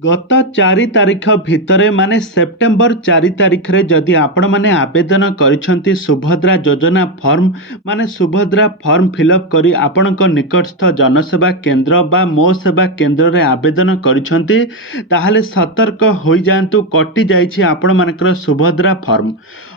गत 4 तारिख भितर माने सेप्टेम्बर 4 तारिख रे जदि आपण माने आवेदन करिसेंती सुभद्रा योजना फॉर्म माने सुभद्रा फॉर्म फिलअप करी आपणक निकटस्थ जनसेवा केंद्र बा मो सेवा केंद्र रे आवेदन करिसेंती ताहाले सतर्क होई जांतु कटि जाइछि आपण मानकर सुभद्रा फॉर्म।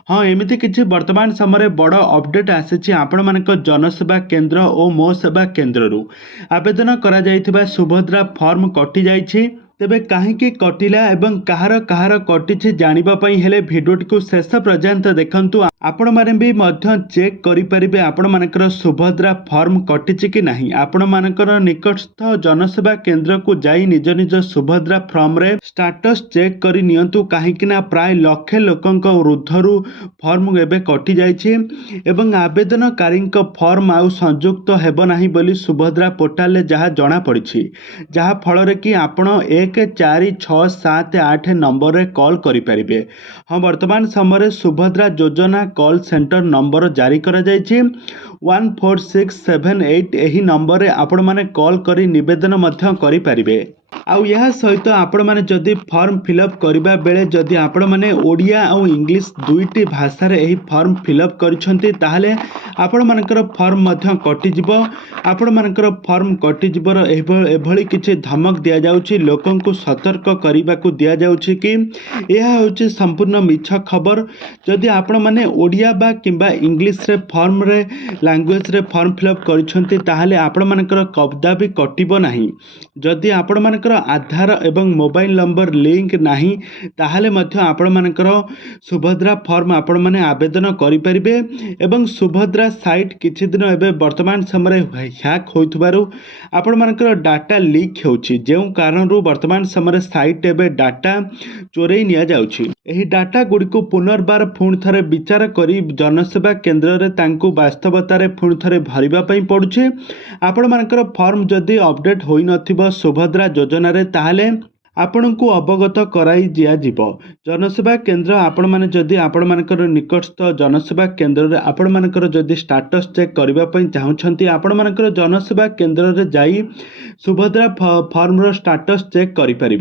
हाँ एमिति किछि वर्तमान समय बड़ अपडेट आसीछि आपण मानक जनसेवा केंद्र और मो सेवा केंद्र रु आवेदन करा जाइथिबा सुभद्रा फॉर्म कटि जाइछि। तेबे काहींकि कटिला एवं कहार कहार कटिछि जानिबा पई हेले भिडियोटी को शेष पर्यंत देखंतु। आपण माने भी मध्य चेक करि परिबे आपण मानकर सुभद्रा फॉर्म कटिछि कि नाही। आपण मानकर निकटस्थ जनसेवा केंद्र को जाई निज निज सुभद्रा फॉर्म रे स्टेटस चेक करि नियंतु काहींकि ना प्राय लक्षे लोकंक वृद्धरु फॉर्म एबे कटि जाइछि एवं आवेदनकारींक फॉर्म आउ संयुक्त हेबो नाही बोली सुभद्रा पोर्टल रे जहा जणा पड़िछि। जहा फल रे कि आपण 14678 नंबर रे कॉल करि परिबे। हाँ वर्तमान समय सुभद्रा योजना कॉल सेंटर नंबर जारी करा जाइछि 14678 एही नंबर रे आपण माने कॉल करी निवेदन मध्य करि परिबे। आउ यह सहित आपण माने जदि फॉर्म फिलअप करबा बेले जदि आपण माने ओडिया और इंग्लिश दुईटी भाषा रे एही फॉर्म फिलअप करिसेंती ताहाले आपण मानकर फॉर्म मध्य कटि जिवो। आपण मानकर फॉर्म कटि जिवर एभली किछि धमक दिया जाउछि लोकन को सतर्क करबा को दिया जाउछि कि यह होछि संपूर्ण मिछ खबर। जदि आपण माने ओडिया बा किंबा इंग्लिश रे फॉर्म रे लैंग्वेज रे फॉर्म फिलअप करिसेंती ताहाले आपण मानकर कबदा भी कटिबो नाही। जदि आपण मानकर आधार एवं मोबाइल नंबर लिंक नाही ताहाले मध्य आपण मानकर सुभद्रा फॉर्म आपण माने आवेदन करि परिबे। एवं सुभद्रा साइट किछि दिन एबे वर्तमान समय हैक होइथबारु आपण मानकर डाटा लीक होउछि जेउ कारणरू वर्तमान समय साइट एबे डाटा चोरई निया जाउछि। एही डाटा गुडी को पुनर्बार पुण थरे विचार करी जनसेवा केंद्र रे तांकु वास्तवता रे पुण थरे भरिबा पई पडुछि। आपण मानकर फॉर्म जदि अपडेट होई नथिबो सुभद्रा योजना रे ताहाले आपण को अवगत कराई दिया जिवो। जनसेवा केंद्र आपण माने जदि आपण मानकर निकटस्थ जनसेवा केंद्र रे आपण मानकर जदि स्टेटस चेक करबा पई चाहुछंती आपण मानकर जनसेवा केंद्र रे जाई सुभद्रा फॉर्म रो स्टेटस चेक करि परिबे।